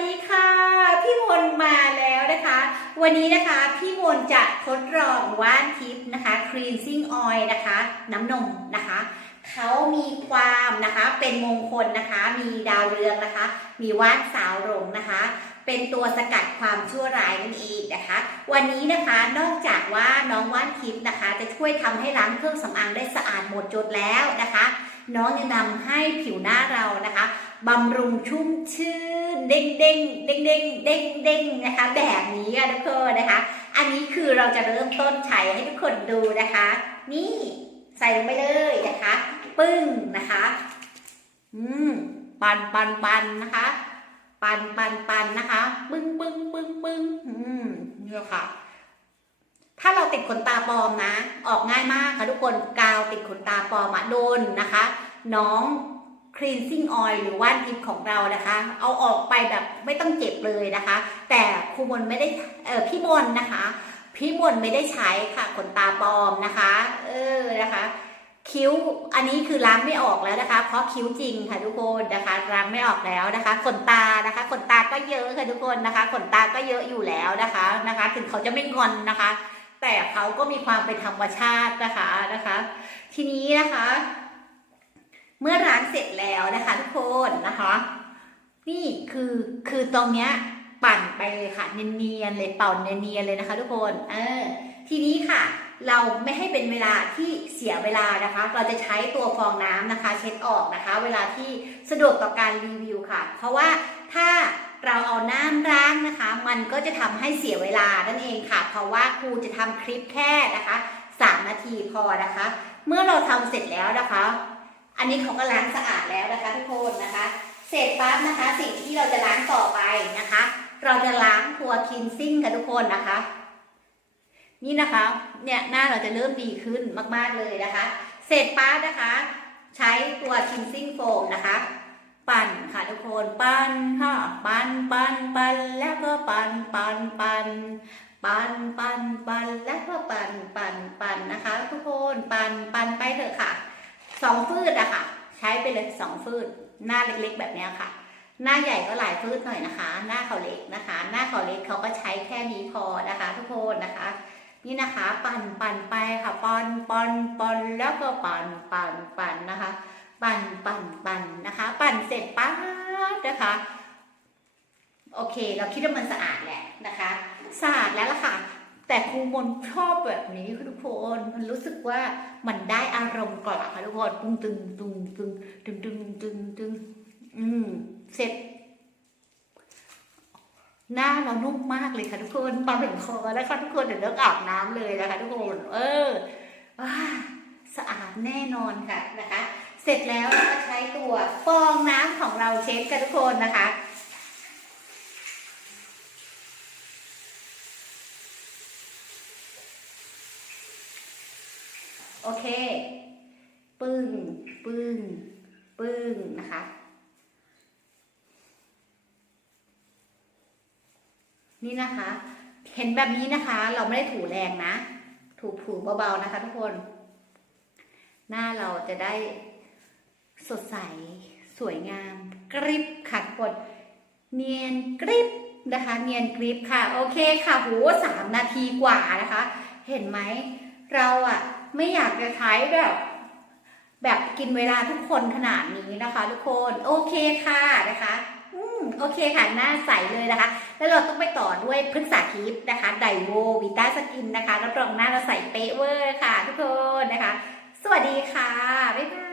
ดีค่ะ พี่มนมาแล้วนะคะ วันนี้นะคะพี่มนจะทดลองว่านทิพย์นะคะ cleansing oil นะคะ น้ำนมนะคะ เขามีความนะคะเป็นมงคลนะคะ มีดาวเรืองนะคะ มีว่านสาวหลงนะคะ เป็นตัวสกัดความชั่วร้ายนั่นเองนะคะ วันนี้นะคะนอกจากว่าน้องว่านทิพย์นะคะ จะช่วยทำให้ล้างเครื่องสำอางได้สะอาดหมดจดแล้วนะคะ น้องยังนำให้ผิวหน้าเรานะคะบำรุงชุ่มชื่นเด้งเด้งเด้งเด้งเด้งเด้งนะคะ แบบนี้ค่ะทุกคนนะคะ อันนี้คือเราจะเริ่มต้นใช้ให้ทุกคนดูนะคะ นี่ใส่ลงไปเลยนะคะ ปึ้งนะคะ อืมปันปันปันนะคะ ปันปันปันนะคะ ปึ้งปึ้งปึ้งปึ้งอืมเนี่ค่ะ ถ้าเราติดขนตาปลอมนะ ออกง่ายมากค่ะทุกคนกาวติดขนตาปลอมอะโดนนะคะ น้อง cleansing oil หรือว่านทิพของเรานะคะ เอาออกไปแบบไม่ต้องเจ็บเลยนะคะ แต่ครูมนไม่ได้เออพี่มนนะคะ พี่มนไม่ได้ใช้ค่ะขนตาปลอมนะคะ เออนะคะ คิ้วอันนี้คือล้างไม่ออกแล้วนะคะ เพราะคิ้วจริงค่ะทุกคนนะคะล้างไม่ออกแล้วนะคะขนตานะคะขนตาก็เยอะค่ะทุกคนนะคะขนตาก็เยอะอยู่แล้วนะคะนะคะ ถึงเขาจะไม่งอนนะคะ แต่เขาก็มีความเป็นธรรมชาตินะคะนะคะ ทีนี้นะคะ เมื่อล้างเสร็จแล้วนะคะทุกคนนะคะ นี่คือคือตรงเนี้ยปั่นไปเลยค่ะเนียนๆเลยเป่าเนียนๆเลยนะคะ ทุกคนเออทีนี้ค่ะ เราไม่ให้เป็นเวลาที่เสียเวลานะคะ เราจะใช้ตัวฟองน้ำนะคะ เช็ดออกนะคะ เวลาที่สะดวกต่อการรีวิวค่ะ เพราะว่าถ้า เราเอาน้ำล้างนะคะ มันก็จะทำให้เสียเวลานั่นเองค่ะ เพราะว่าครูจะทำคลิปแค่นะคะ3นาทีพอนะคะ เมื่อเราทำเสร็จแล้วนะคะ อันนี้เขาก็ล้างสะอาดแล้วนะคะทุกคนนะคะ เสร็จปั๊บนะคะ สิ่งที่เราจะล้างต่อไปนะคะ เราจะล้างตัวคินซิ่งกันทุกคนนะคะ นี่นะคะ เนี่ยหน้าเราจะเริ่มดีขึ้นมากๆเลยนะคะ เสร็จปั๊บนะคะ ใช้ตัวคินซิ่งโฟมนะคะ ปั่นค่ะทุกคนปั่นค่ะปั่นปั่นปั่นแล้วก็ปั่นปั่นปั่นปั่นปั่นปั่นแล้วก็ปั่นปั่นปั่นนะคะ ทุกคนปั่นปั่นไปเถอะค่ะสองฟืดอะค่ะ ใช้ไปเลยสองฟืดหน้าเล็กๆ แบบนี้ค่ะ หน้าใหญ่ก็หลายฟืดหน่อยนะคะ หน้าเขาเล็กนะคะ หน้าเขาเล็กเขาก็ใช้แค่นี้พอนะคะ ทุกคนนะคะ นี่นะคะ ปั่นปั่นไปค่ะปั่นปั่นปั่นแล้วก็ปั่นปั่นปั่นนะคะ ปั่นปั่นปั่นนะคะ ปั่นเสร็จปั๊บนะคะ โอเค เราคิดว่ามันสะอาดแหละนะคะสะอาดแล้วล่ะค่ะ แต่ครูมนชอบแบบนี้ค่ะทุกคนมันรู้สึกว่ามันได้อารมณ์กว่าค่ะทุกคนตึงตึงตึงตึงตึงตึงตึงตึงอืมเสร็จหน้าเรานุ่มมากเลยค่ะทุกคนปลาถึงคอแล้วค่ะทุกคนเดี๋ยวเลิกอาบน้ำเลยนะคะ ทุกคน เออสะอาดแน่นอนค่ะนะคะ เสร็จแล้วเราก็ใช้ตัวฟองน้ำของเราเช็ดกันทุกคนนะคะ โอเค ปึ้ง ปึ้ง ปึ้งนะคะนี่นะคะ เห็นแบบนี้นะคะ เราไม่ได้ถูแรงนะ ถูถูเบาๆนะคะทุกคน หน้าเราจะได้ สดใส สวยงาม กริบค่ะทุกคนเนียนกริบนะคะ เนียนกริบค่ะ โอเคค่ะโหสามนาทีกว่านะคะ เห็นไหม เราอะไม่อยากจะใช้แบบ แบบกินเวลาทุกคนขนาดนี้นะคะ ทุกคนโอเคค่ะนะคะอืมโอเคค่ะหน้าใสเลยนะคะ แล้วเราต้องไปต่อด้วยพฤกษาทิพย์นะคะไดโววิต้าสกินนะคะรับรองหน้าเราใสเป๊ะเวอร์ค่ะ ทุกคนนะคะ สวัสดีค่ะ